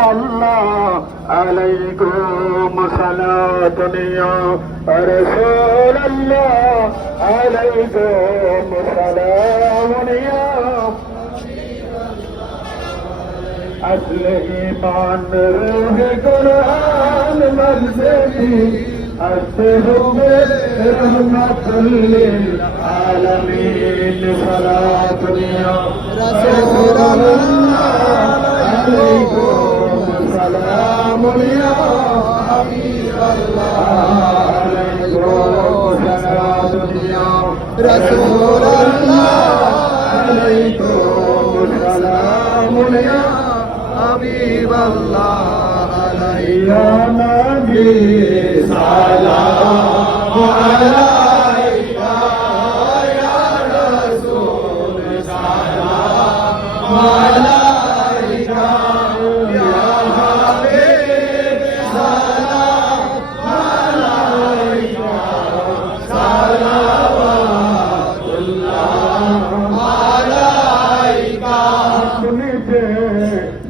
الله عليكم صلاة يا رسول الله عليكم سلام يا اصل ایمان روح قرآن مرزدی أستهب رحمة للعالمين صلاة يا رسول الله عليكم মোলিয়া আমি আল্লাহ রসুল আল্লাহ মোলিয়া আমি আল্লাহ আলাইয়া নবী সালাম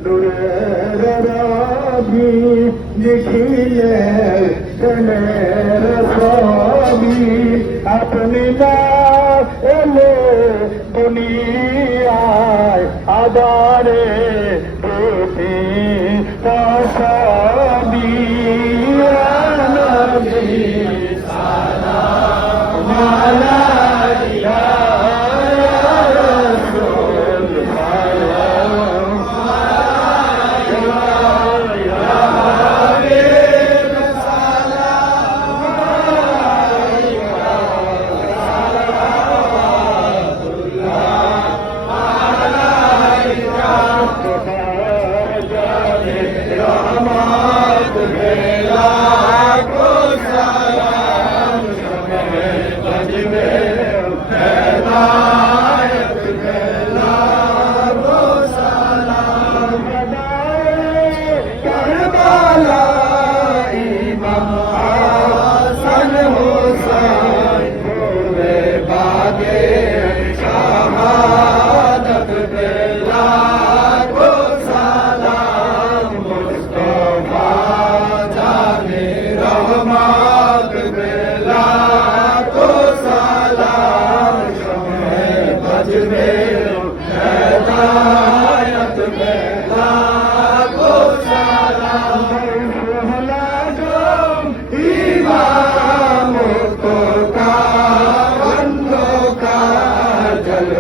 দূরের রাবি দেখিলে প্রেমের ছবি আপনি না এলে দুনিয়ায় আদারে Amen.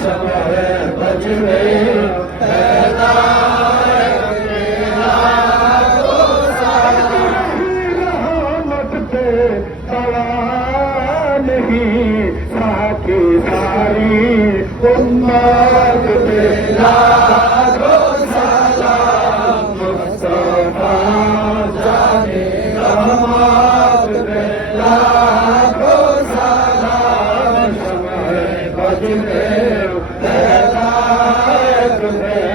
समर बजवे साथी सारी उम्मत बेला Amen.